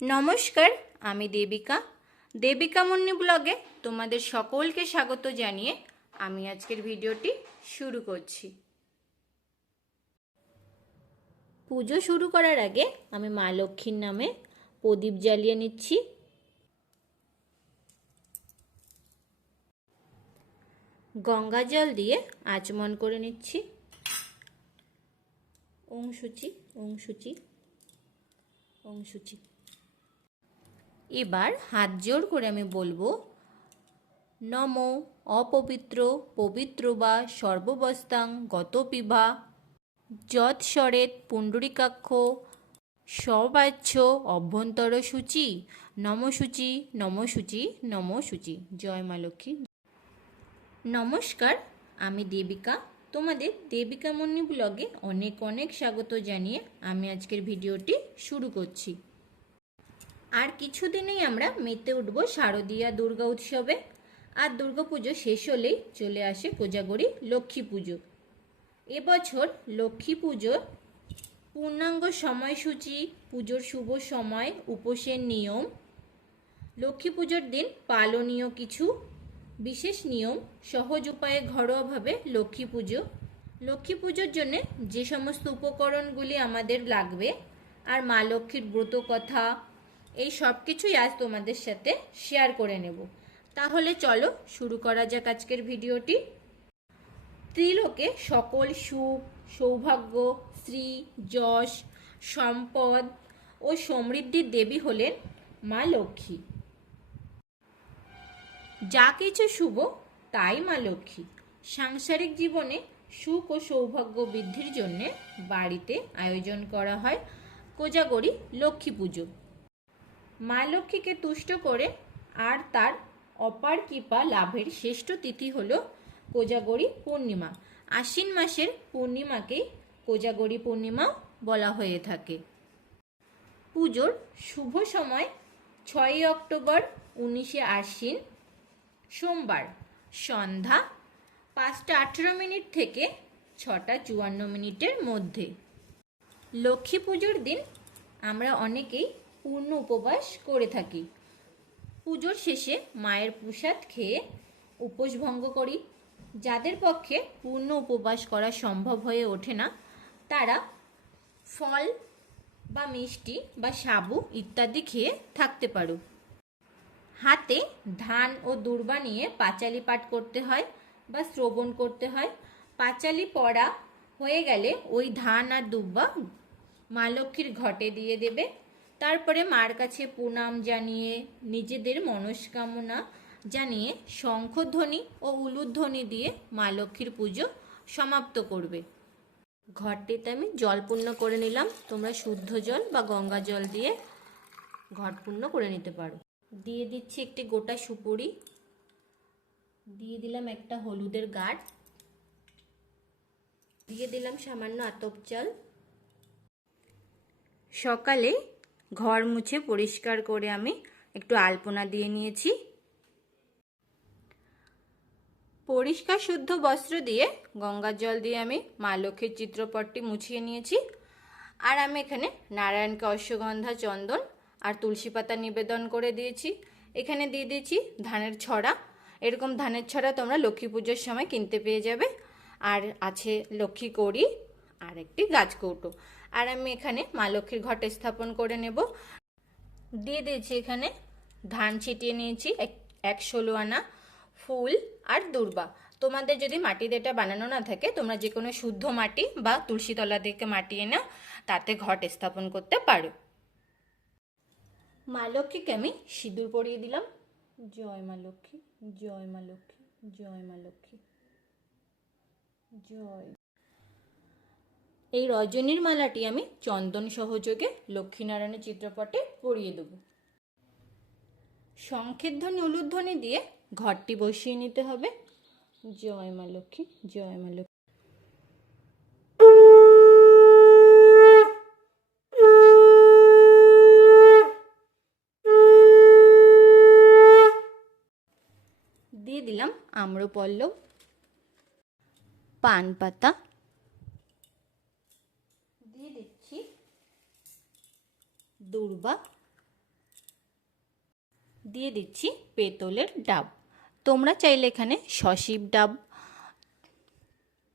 নমস্কার, আমি দেবিকা। দেবিকা মুন্নি ব্লগে তোমাদের সকলকে স্বাগত জানিয়ে আমি আজকের ভিডিওটি শুরু করছি। পুজো শুরু করার আগে আমি মা লক্ষ্মীর নামে প্রদীপ জ্বালিয়ে নিচ্ছি। গঙ্গা জল দিয়ে আচমন করে নিচ্ছি। সূচি ওং সূচি এবার হাত জোর করে আমি বলব, নম অপবিত্র পবিত্র বা সর্ববস্তাং গত পিভা, যৎ সরেত পুণ্ডরিকাক্ষ সবাচ্য অভ্যন্তর সূচি, নমসূচি নমসূচি নমসূচি। জয় মা লক্ষ্মী। নমস্কার, আমি দেবিকা। তোমাদের দেবিকা মন্নি ব্লগে অনেক অনেক স্বাগত জানিয়ে আমি আজকের ভিডিওটি শুরু করছি। আর কিছুদিনেই আমরা মেতে উঠব শারদীয়া দুর্গা উৎসবে। আর দুর্গাপুজো শেষ হলেই চলে আসে কোজাগরি লক্ষ্মী পুজো। এবছর লক্ষ্মী পুজোর পূর্ণাঙ্গ সময়সূচি, পুজোর শুভ সময়, উপোসের নিয়ম, লক্ষ্মী পুজোর দিন পালনীয় কিছু, বিশেষ নিয়ম, সহজ উপায়ে ঘরোয়াভাবে লক্ষ্মী পুজো। লক্ষ্মী পুজোর জন্যে যে সমস্ত উপকরণগুলি আমাদের লাগবে, আর মা লক্ষ্মীর ব্রত কথা এই সব কিছুই আজ তোমাদের সাথে শেয়ার করে নেব। তাহলে চলো শুরু করা যাক আজকের ভিডিওটি। ত্রিলোকে সকল সুখ, সৌভাগ্য শ্রী যশ, সম্পদ ও সমৃদ্ধির দেবী হলেন মা লক্ষ্মী। যা কিছু শুভ, তাই মা লক্ষ্মী। সাংসারিক জীবনে সুখ ও সৌভাগ্য বৃদ্ধির জন্য বাড়িতে আয়োজন করা হয়। কোজাগরি লক্ষ্মী পুজো। মা লক্ষ্মীকে তুষ্ট করে আর তার অপার কৃপা লাভের শ্রেষ্ঠ তিথি হল কোজাগরী পূর্ণিমা। আশ্বিন মাসের পূর্ণিমাকেই কোজাগরী পূর্ণিমা বলা হয়ে থাকে। পুজোর শুভ সময় ছয়ই অক্টোবর উনিশে আশ্বিন, সোমবার, সন্ধ্যা পাঁচটা আঠেরো মিনিট থেকে ছটা চুয়ান্ন মিনিটের মধ্যে। লক্ষ্মী পুজোর দিন আমরা অনেকেই পূর্ণ উপবাস করে থাকি। পুজোর শেষে মায়ের প্রসাদ খেয়ে উপোস ভঙ্গ করি। যাদের পক্ষে পূর্ণ উপবাস করা সম্ভব হয়ে ওঠে না, তারা ফল বা মিষ্টি বা সাবু ইত্যাদি খেয়ে থাকতে পারো। হাতে ধান ও দুর্বা নিয়ে পাঁচালি পাঠ করতে হয় বা শ্রবণ করতে হয়। পাঁচালি পড়া হয়ে গেলে ওই ধান আর দুব্বা মা লক্ষ্মীর ঘটে দিয়ে দেবে। তারপরে মার কাছে প্রণাম জানিয়ে, নিজেদের মনস্কামনা জানিয়ে শঙ্খধ্বনি ও উলুধ্বনি দিয়ে মা লক্ষ্মীর পুজো সমাপ্ত করবে। ঘরটিতে আমি জল পূর্ণ করে নিলাম। তোমরা শুদ্ধ জল বা গঙ্গা জল দিয়ে ঘট পূর্ণ করে নিতে পারো। দিয়ে দিচ্ছি একটি গোটা সুপুরি। দিয়ে দিলাম একটা হলুদের গাঢ়। দিয়ে দিলাম সামান্য আতপ চাল। সকালে ঘর মুছে পরিষ্কার করে আমি একটু আলপনা দিয়ে নিয়েছি। পরিষ্কার শুদ্ধ বস্ত্র দিয়ে গঙ্গার জল দিয়ে আমি মা লক্ষ্মীর চিত্রপটটি মুছিয়ে নিয়েছি। আর আমি এখানে নারায়ণকে অশ্বগন্ধা চন্দন আর তুলসী পাতা নিবেদন করে দিয়েছি। এখানে দিয়ে দিয়েছি ধানের ছড়া। এরকম ধানের ছড়া তোমরা লক্ষ্মী পুজোর সময় কিনতে পেয়ে যাবে। আর আছে লক্ষ্মী কড়ি আর একটি গাছ কৌটো। আর আমি এখানে মা লক্ষ্মীর ঘটে স্থাপন করে নেব। দিয়ে দিয়েছি এখানে ধান ছিটিয়ে নিয়েছি, এক ষোলো আনা ফুল আর দুর্বা। তোমাদের যদি মাটি এটা বানানো না থাকে, তোমরা যে কোনো শুদ্ধ মাটি বা তুলসীতলা থেকে মাটি এনে তাতে ঘট স্থাপন করতে পারো। মা লক্ষ্মীকে আমি সিঁদুর পরিয়ে দিলাম। জয় মা লক্ষ্মী, জয় মা লক্ষ্মী, জয় মা লক্ষ্মী, জয়। এই রজনীর মালাটি আমি চন্দন সহযোগে লক্ষ্মীনারায়ণের চিত্রপটে পরিয়ে দেব। শঙ্খের ধ্বনি উলুধ্বনি দিয়ে ঘরটি বসিয়ে নিতে হবে। জয় মা লক্ষ্মী, জয় মা লক্ষ্মী। দিয়ে দিলাম আম্রপল্লব পান পাতা দিয়ে দিচ্ছি দুর্বা। দিয়ে দিচ্ছি পেতলের ডাব। তোমরা চাইলে এখানে সশিব ডাব,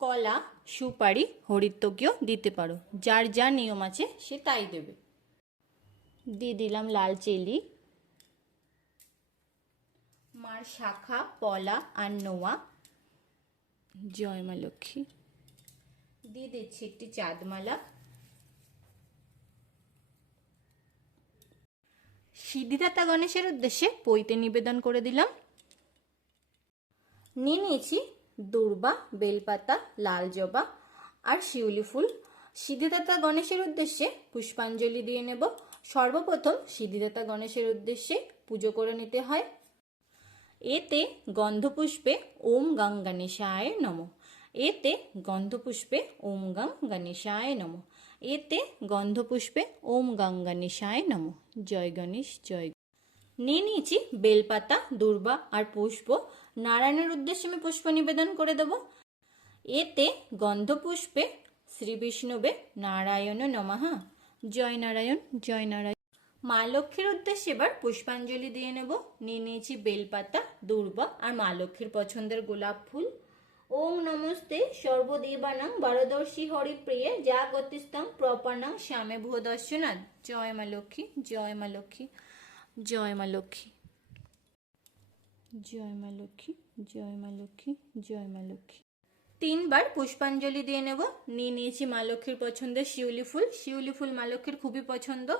কলা, সুপারি হরিত্বকেও দিতে পারো। যার যা নিয়ম আছে সে তাই দেবে। দিয়ে দিলাম লাল চেলি। মার শাখা, পলা আর নোয়া। জয় মা লক্ষ্মী। দিয়ে দিচ্ছি একটি চাঁদমালা। সিদ্ধিদাতা গণেশের উদ্দেশ্যে পৈতে নিবেদন করে দিলাম। নিয়ে নিয়েছি দূর্বা, বেলপাতা, লাল জবা আর শিউলি ফুল। সিদ্ধিদাতা গণেশের উদ্দেশ্যে পুষ্পাঞ্জলি দিয়ে নেব। সর্বপ্রথম সিদ্ধিদাতা গণেশের উদ্দেশ্যে পুজো করে নিতে হয়। এতে গন্ধপুষ্পে ওম গং গণেশায় নম। এতে গন্ধপুষ্পে ওম গং গণেশায় নম। এতে গন্ধপুষ্পে ওম গঙ্গা গণেশায় নম। জয় গণেশ, জয় নিয়ে নিয়েছি বেলপাতা, দুর্বা আর পুষ্প। নারায়ণের উদ্দেশ্যে আমি পুষ্প নিবেদন করে দেব। এতে গন্ধপুষ্পে শ্রী বিষ্ণবে নারায়ণ নমহা জয় নারায়ণ জয় নারায়ণ। মা লক্ষ্মীর উদ্দেশ্যে এবার পুষ্পাঞ্জলি দিয়ে নেব। নিয়ে নিয়েছি বেলপাতা, দুর্বা আর মা লক্ষ্মীর পছন্দের গোলাপ ফুল। ওম নমস্তে সর্বদেবানাং বরদর্শী হরিপ্রিয়ে যা গতিস্তং প্রপানাং শ্যামে ভূদর্শনাথ জয় মা লক্ষ্মী, জয় মা লক্ষ্মী, জয় মা লক্ষ্মী। জয় মা লক্ষ্মী, জয় মা লক্ষ্মী, জয় মা লক্ষ্মী। তিনবার পুষ্পাঞ্জলি দিয়ে নেব। নিয়ে নিয়েছি মা লক্ষ্মীর পছন্দের শিউলি ফুল। শিউলি ফুল মা লক্ষ্মীর খুবই পছন্দ।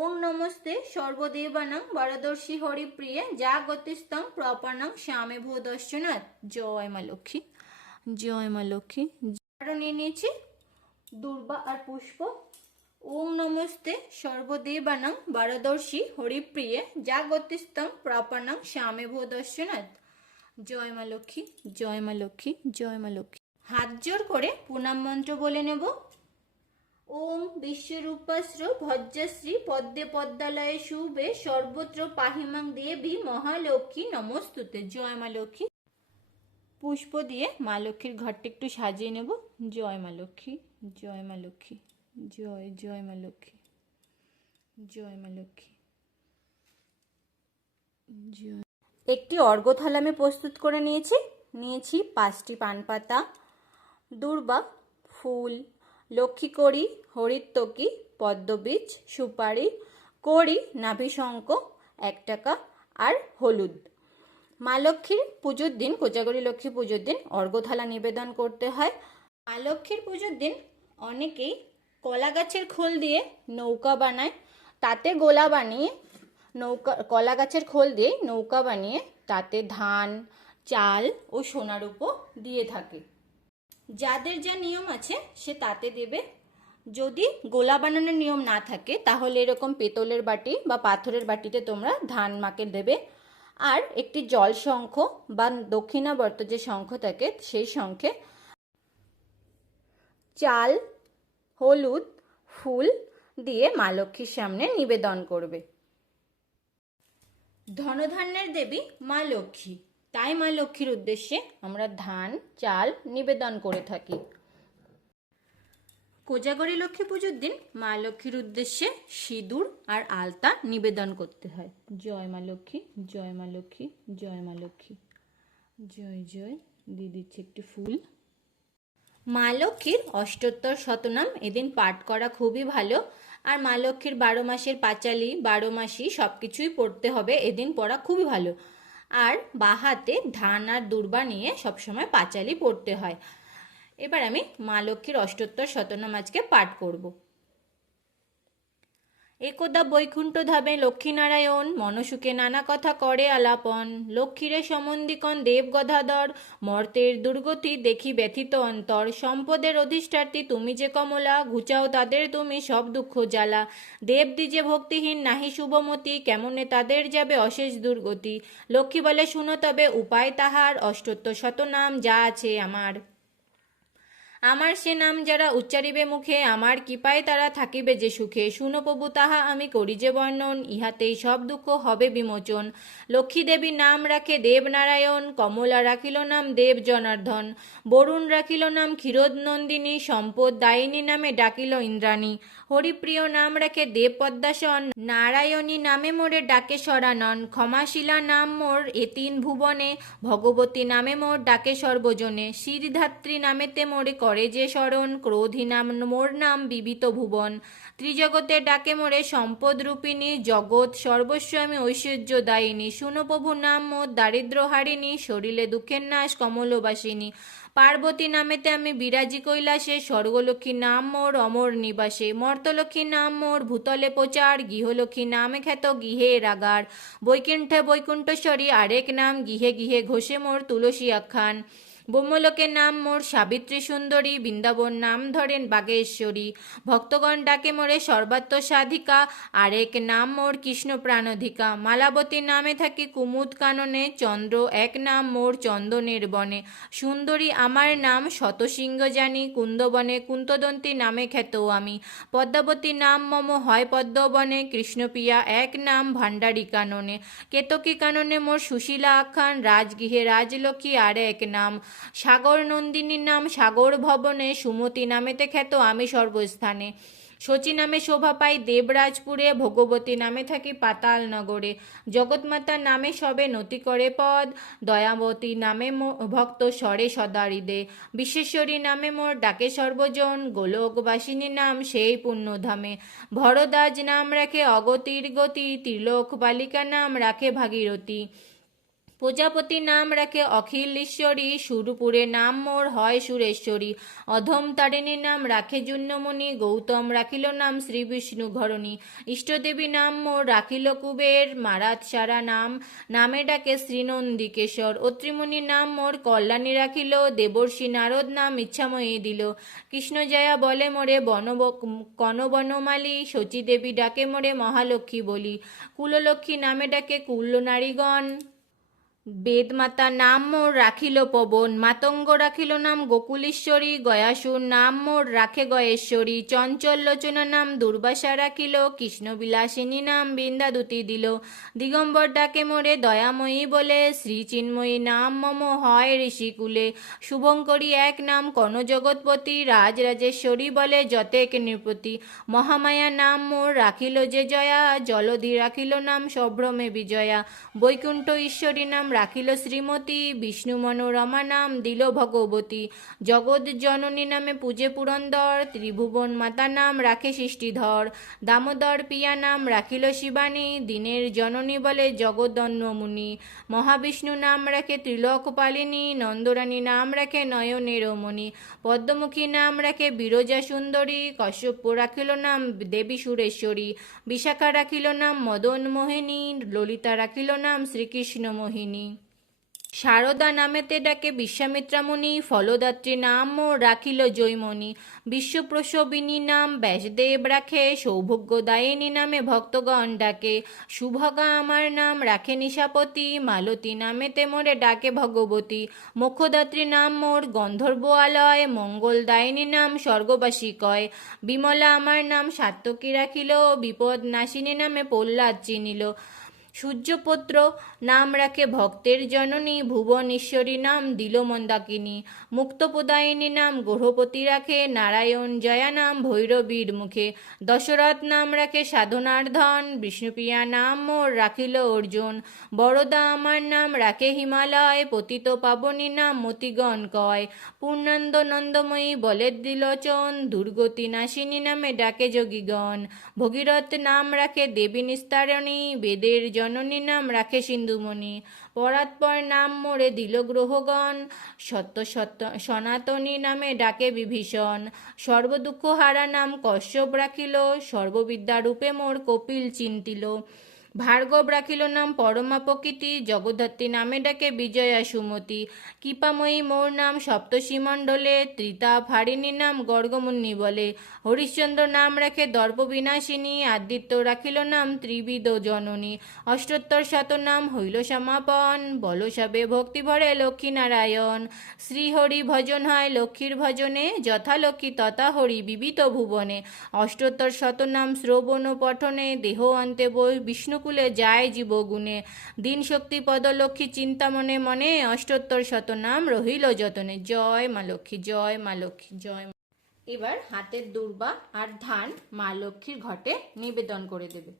ওম নমস্তে সর্বদেবানাং বরদর্শী হরিপ্রিয়ে যা গতিস্তং শ্যামে ভূদর্শনাথ জয় মা লক্ষ্মী, জয় মা লক্ষ্মী। আরও নিয়ে নিয়েছি, দুর্বা আর পুষ্প। ওম নমস্তে সর্বদেবানাং বরদর্শী হরিপ্রিয়ে যা গতিস্তং শ্যামে ভূদর্শনাথ জয় মা লক্ষ্মী, জয় মা লক্ষ্মী, জয় মা লক্ষ্মী। হাত জোর করে প্রণাম মন্ত্র বলে নেব। ওম বিশ্বরূপস্র ভজ্রশ্রী পদ্মে পদ্মালয়ে শুভে সর্বত্র পাহিমাং দেবী মহালক্ষ্মী নমস্তুতে। জয় মা লক্ষ্মী। পুষ্প দিয়ে মা লক্ষ্মীর ঘরটা একটু সাজিয়ে নেব। জয় মা লক্ষ্মী, জয় মা লক্ষ্মী, জয় জয় মা লক্ষ্মী, জয় মা লক্ষ্মী, জয়। একটি অর্ঘ্যথাল আমি প্রস্তুত করে নিয়েছি। নিয়েছি পাঁচটি পান পাতা দুর্বা, ফুল লক্ষ্মীকড়ি, হরিত্বকি, পদ্মবীজ, সুপারি, কড়ি নাভিশঙ্ক এক টাকা আর হলুদ। মা লক্ষ্মীর পুজোর দিন, কোজাগরি লক্ষ্মী পুজোর দিন অর্ঘ্যথালা নিবেদন করতে হয়। মা লক্ষ্মীর পুজোর দিন অনেকেই কলা গাছের খোল দিয়ে নৌকা বানায়। তাতে গোলা বানিয়ে নৌকা, কলা গাছের খোল দিয়ে নৌকা বানিয়ে তাতে ধান, চাল ও সোনার উপো দিয়ে থাকে। যাদের যা নিয়ম আছে, সে তাতে দেবে। যদি গোলা বানানোর নিয়ম না থাকে, তাহলে এরকম পেতলের বাটি বা পাথরের বাটিতে তোমরা ধান মাকে দেবে। আর একটি জল শঙ্খ বা দক্ষিণাবর্ত যে শঙ্খ থাকে, সেই শঙ্খে চাল, হলুদ, ফুল দিয়ে মা লক্ষ্মীর সামনে নিবেদন করবে। ধনধান্যের দেবী মা লক্ষ্মী। তাই মা লক্ষ্মীর উদ্দেশ্যে আমরা ধান, চাল নিবেদন করে থাকি। কোজাগরী লক্ষ্মী পুজোর দিন মা লক্ষ্মীর উদ্দেশ্যে সিঁদুর আর আলতা নিবেদন করতে হয়। জয় মা লক্ষ্মী, জয় মা লক্ষ্মী, জয় মা লক্ষ্মী। জয় জয়, দিয়ে দিচ্ছে একটি ফুল। মা লক্ষ্মীর অষ্টোত্তর শতনাম এদিন পাঠ করা খুবই ভালো। আর মা লক্ষ্মীর বারো মাসের পাঁচালি, বারো মাসি সব কিছুই পড়তে হবে, এদিন পড়া খুবই ভালো। আর বাহাতে ধান আর দুর্বা নিয়ে সবসময় পাঁচালি পড়তে হয়। এবার আমি মা লক্ষ্মীর অষ্টোত্তর শতনাম আজকে পাঠ করব। একদা বৈকুণ্ঠ ধাবে লক্ষ্মীনারায়ণ মনসুকে নানা কথা করে আলাপন। লক্ষ্মীরে সম্বন্ধিকন দেব গদাধর, মর্তের দুর্গতি দেখি ব্যথিত অন্তর। সম্পদের অধিষ্ঠার্থী তুমি যে কমলা, ঘুচাও তাদের তুমি সব দুঃখ জ্বালা। দেব দিজে ভক্তিহীন, নাহি শুভমতি, কেমনে তাদের যাবে অশেষ দুর্গতি? লক্ষ্মী বলে, শুনো তবে, উপায় তাহার অষ্টত্ব শতনাম যা আছে আমার। আমার সে নাম যারা উচ্চারিবে মুখে, আমার কৃপায় তারা থাকিবে যে সুখে। শুনো প্রভু, তাহা আমি করি যে বর্ণন, ইহাতেই সব দুঃখ হবে বিমোচন। লক্ষ্মী দেবী নাম রাখে দেবনারায়ণ, কমলা রাখিল নাম দেব জনার্দন, বরুণ রাখিল নাম ক্ষীরোদ নন্দিনী, সম্পদ দায়িনী নামে ডাকিল ইন্দ্রাণী। হরিপ্রিয় নাম রাখে দেব পদ্মাসন, নারায়ণী নামে মোরে ডাকে সরানন ক্ষমাশিলা নাম মোর এ তিন ভুবনে, ভগবতী নামে মোর ডাকে সর্বজনে। শ্রীধাত্রী নামেতে মোরে করে যে স্মরণ, ক্রোধী নাম, মোর নাম বিবিত ভুবন। ত্রিজগতে ডাকে মোরে সম্পদ রূপিণী, জগৎ সর্বস্ব আমি ঐশ্বর্য দায়িনী। শুনো প্রভু নাম মোর দারিদ্র হারিণী, শরীরে দুঃখের নাশ কমলবাসিনী। পার্বতী নামেতে আমি বিরাজি কৈলাসে, স্বর্গলক্ষ্মী নাম মোর অমর নিবাসে। মর্তলক্ষ্মী নাম মোর ভূতলে প্রচার, গৃহলক্ষ্মী নামে খ্যাত গৃহে রাগার। বৈকুণ্ঠে বৈকুণ্ঠেশ্বরী আরেক নাম গৃহে গৃহে ঘোষে মোর তুলসী আখ্যান। ব্রহ্মলোকের নাম মোর সাবিত্রী সুন্দরী, বৃন্দাবন নাম ধরেন বাগেশ্বরী। ভক্তগণ ডাকে মোরে সর্বাত্ম সাধিকা, আরেক নাম মোর কৃষ্ণ প্রাণধিকা। মালাবতী নামে থাকি কুমুদ কাননে, চন্দ্র এক নাম মোর চন্দনের বনে। সুন্দরী আমার নাম শতসিংহ জানি, কুন্দবনে কুন্তদন্তী নামে খ্যাত আমি। পদ্মাবতী নাম মম হয় পদ্মবনে, কৃষ্ণপ্রিয়া এক নাম ভাণ্ডারী কাননে। কেতকী কাননে মোর সুশীলা আখ্যান, রাজগৃহে রাজলক্ষ্মী আর এক নাম। সাগর নন্দিনীর নাম সাগর ভবনে সুমতি নামেতে খ্যাত আমি সর্বস্থানে। শচী নামে শোভা পাই দেবরাজপুরে, ভগবতী নামে থাকি পাতাল নগরে জগৎমাতার নামে সবে নতি করে পদ, দয়াবতী নামে ভক্ত স্বরে সদারিদে। বিশ্বেশ্বরী নামে মোর ডাকে সর্বজন গোলকবাসিনী নাম সেই পুণ্যধামে ভরদাজ নাম রাখে অগতির গতি, ত্রিলোক বালিকা নাম রাখে ভাগীরথী। প্রজাপতি নাম রাখে অখিলেশ্বরী, সুরপুরে নাম মোর হয় সুরেশ্বরী। অধম তারিণী নাম রাখে জুন্নমণি, গৌতম রাখিল নাম শ্রী বিষ্ণু ঘরণী। ইষ্টদেবী নাম মোর রাখিল কুবের মারাত সারা নাম, নামে ডাকে শ্রীনন্দিকেশ্বর অত্রিমণি নাম মোর কল্যাণী রাখিল, দেবর্ষি নারদ নাম ইচ্ছাময়ী দিল। কৃষ্ণজয়া বলে মোরে বন কনবনমালী শচী দেবী ডাকে মোরে মহালক্ষ্মী বলি। কুললক্ষ্মী নামে ডাকে কুল্ল নারীগণ। বেদমাতা নাম মোর রাখিল পবন, মাতঙ্গ রাখিল নাম গোকুলেশ্বরী, গয়াসুর নাম মোর রাখে গয়েশ্বরী, চঞ্চল লোচনা নাম দুর্বাসা রাখিল, কৃষ্ণবিলাসিনী নাম বৃন্দাদুতি দিল, দিগম্বর ডাকে মোরে দয়াময়ী বলে শ্রী চিন্ময়ী নাম মম হয় ঋষিকুলে, শুভঙ্করী এক নাম কনজগৎপতি, রাজরাজেশ্বরী বলে যতেক নৃপতি, মহামায়া নাম মোর রাখিল যে জয়া, জলধি রাখিল নাম সভ্রমে বিজয়া, বৈকুণ্ঠ ঈশ্বরী নাম রাখিল শ্রীমতী, বিষ্ণু মনোরমা নাম দিল ভগবতী। জগৎ জননী নামে পূজে পুরন্দর, ত্রিভুবন মাতা নাম রাখে সৃষ্টিধর। দামোদর পিয়া নাম রাখিল শিবানী, দিনের জননী বলে জগদন্নমুনি মহাবিষ্ণু নাম রাখে ত্রিলোক পালিনী, নন্দরানী নাম রাখে নয়নের মণি পদ্মমুখী নাম রাখে বিরজা সুন্দরী কশ্যপ রাখিল নাম দেবী সুরেশ্বরী, বিশাখা রাখিল নাম মদন মোহিনী, ললিতা রাখিল নাম শ্রীকৃষ্ণ মোহিনী। শারদা নামেতে ডাকে বিশ্বামিত্রামণি, ফলদাত্রী নাম রাখিল জৈমণি বিশ্বপ্রসবিনী নাম ব্যাসদেব রাখে, সৌভাগ্যদায়িনী নামে ভক্তগণ ডাকে। সুভগা আমার নাম রাখে নিশাপতি, মালতী নামেতে মোরে ডাকে ভগবতী। মোক্ষদাত্রী নাম মোর গন্ধর্ব আলয় মঙ্গলদায়িনী নাম স্বর্গবাসী কয় বিমলা আমার নাম সাত্তকী রাখিল বিপদ নাশিনী নামে প্রহ্লাদ চিনিল। সূর্যপুত্র, নাম রাখে ভক্তের জননী, ভুবনেশ্বরী নাম দিল মন্দাকিনী মুক্তপ্রদায়িনী নাম গ্রহপতি রাখে, নারায়ণ জয়া নাম ভৈরবীর মুখে, দশরথ নাম রাখে সাধনার ধন বিষ্ণুপ্রিয়া নাম মোর রাখিল অর্জুন বড়দা আমার নাম রাখে হিমালয়, পতিত পাবনী নাম মতিগণ কয়, পূর্ণান্দ নন্দময়ী বলে দিলচন দুর্গতি নাশিনী নামে ডাকে যোগীগণ, ভগীরথ নাম রাখে দেবী নিস্তারণী, বেদের জননী নাম রাখে সিন্ধুমণি। পরাৎপর নাম মোরে দিল গ্রহগণ। সত্য সত্য, সনাতনী নামে ডাকে বিভীষণ। সর্বদুঃখ হারা নাম কশ্যপ রাখিল। সর্ববিদ্যা রূপে মোর কপিল চিন্তিল। ভার্গব রাখিল নাম পরমা প্রকৃতি, জগদ্ধাত্রী নামে ডাকে বিজয়া সুমতি। কৃপাময়ী মোর নাম সপ্তষীমণ্ডলে ত্রিতা ফারিণী নাম গর্গমুন্নি বলে। হরিশ্চন্দ্র নাম রাখে দর্প বিনাশিনী, আদিত্য রাখিল নাম ত্রিবিদ জননী। অষ্টোত্তর শত নাম হইল সমাপন বলসবে ভক্তি ভরে লক্ষ্মী নারায়ণ শ্রীহরি ভজন হয় লক্ষ্মীর ভজনে যথা লক্ষ্মী তথা হরি বিবিত ভুবনে। অষ্টোত্তর শতনাম শ্রবণ পঠনে, দেহ অন্তে বই বিষ্ণুকুলে যায় জীবগুণে। দিন শক্তি পদ লক্ষ্মী চিন্তা মনে মনে অষ্টোত্তর শতনাম রহিল যতনে। জয় মা লক্ষ্মী, জয় মা লক্ষ্মী, জয় এবার হাতের দুর্বা আর ধান মা লক্ষ্মীর ঘটে নিবেদন করে দেবে।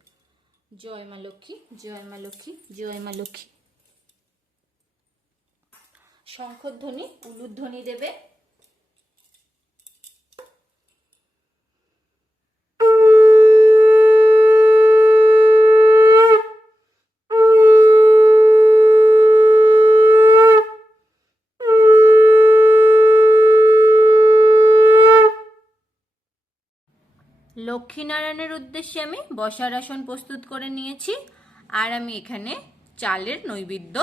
জয় মা লক্ষ্মী, জয় মা লক্ষ্মী, জয় মা লক্ষ্মী। শঙ্খধ্বনি, উলুধ্বনি দেবে। লক্ষ্মীনারায়ণের উদ্দেশ্যে আমি বসার আসন প্রস্তুত করে নিয়েছি। আর আমি এখানে চালের নৈবেদ্য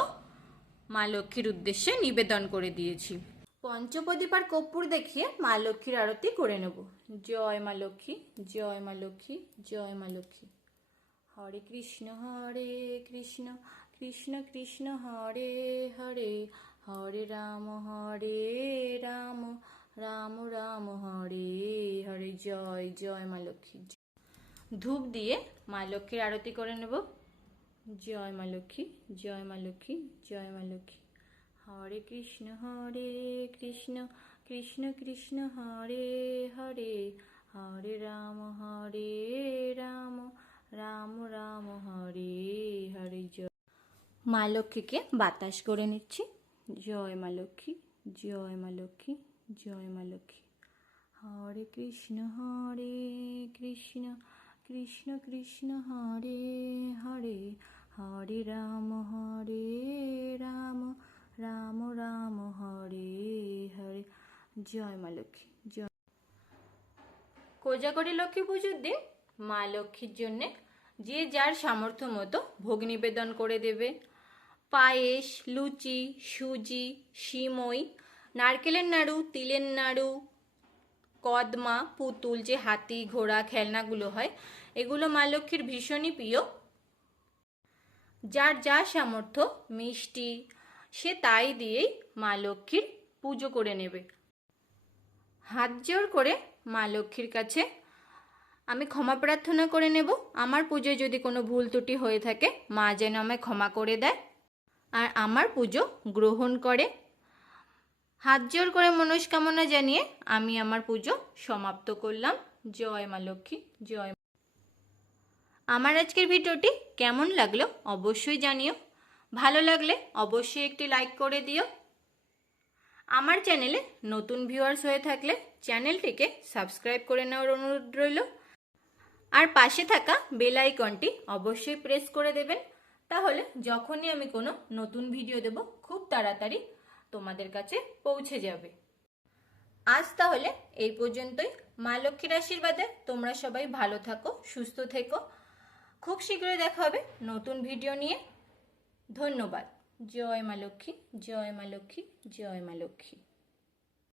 মা লক্ষ্মীর উদ্দেশ্যে নিবেদন করে দিয়েছি। পঞ্চপ্রদীপ আর কর্পূর দেখিয়ে মা লক্ষ্মীর আরতি করে নেব। জয় মা লক্ষ্মী, জয় মা লক্ষ্মী, জয় মা লক্ষ্মী। হরে কৃষ্ণ হরে কৃষ্ণ কৃষ্ণ কৃষ্ণ, হরে হরে। হরে রাম হরে রাম। রাম রাম, হরে হরে জয় জয় মা লক্ষ্মী ধূপ দিয়ে মা লক্ষ্মীর আরতি করে নেব। জয় মা লক্ষ্মী, জয় মা লক্ষ্মী, জয় মা লক্ষ্মী। হরে কৃষ্ণ হরে কৃষ্ণ কৃষ্ণ কৃষ্ণ, হরে হরে। হরে রাম হরে রাম রাম রাম, হরে হরে জয়। মা লক্ষ্মীকে বাতাস করে নিচ্ছি। জয় মা লক্ষ্মী, জয় মা লক্ষ্মী। জয় মা লক্ষ্মী। হরে কৃষ্ণ হরে কৃষ্ণ কৃষ্ণ কৃষ্ণ, হরে হরে হরে রাম হরে রাম রাম রাম, হরে হরে। জয় মা লক্ষ্মী, জয়। কোজাগরি লক্ষ্মী পুজোর দিন মা লক্ষ্মীর জন্যে যে যার সামর্থ্য মতো ভোগ নিবেদন করে দেবে। পায়েস, লুচি, সুজি, সিমই নারকেলের নাড়ু, তিলের নাড়ু, কদমা, পুতুল যে হাতি, ঘোড়া, খেলনাগুলো হয়, এগুলো মা লক্ষ্মীর ভীষণই প্রিয়। যার যা সামর্থ্য, মিষ্টি, সে তাই দিয়েই মা লক্ষ্মীর পুজো করে নেবে। হাত জোর করে মা লক্ষ্মীর কাছে আমি ক্ষমা প্রার্থনা করে নেব। আমার পুজোয় যদি কোনো ভুল ত্রুটি হয়ে থাকে, মা যেন আমায় ক্ষমা করে দেয়। আর আমার পুজো গ্রহণ করে। হাত জোর করে মনস্কামনা জানিয়ে আমি আমার পুজো সমাপ্ত করলাম। জয় মা লক্ষ্মী, জয় আমার আজকের ভিডিওটি কেমন লাগল অবশ্যই জানিও। ভালো লাগলে অবশ্যই একটি লাইক করে দিও। আমার চ্যানেলে নতুন ভিউয়ার্স হয়ে থাকলে চ্যানেলটিকে সাবস্ক্রাইব করে নেওয়ার অনুরোধ রইল। আর পাশে থাকা বেল আইকনটি অবশ্যই প্রেস করে দেবেন। তাহলে যখনই আমি কোনো নতুন ভিডিও দেব, খুব তাড়াতাড়ি তোমাদের কাছে পৌঁছে যাবে। আজ তাহলে এই পর্যন্তই। মা লক্ষ্মীর আশীর্বাদে তোমরা সবাই ভালো থাকো, সুস্থ থেকো। খুব শীঘ্রই দেখা হবে নতুন ভিডিও নিয়ে। ধন্যবাদ। জয় মা লক্ষ্মী, জয় মা লক্ষ্মী, জয় মা লক্ষ্মী।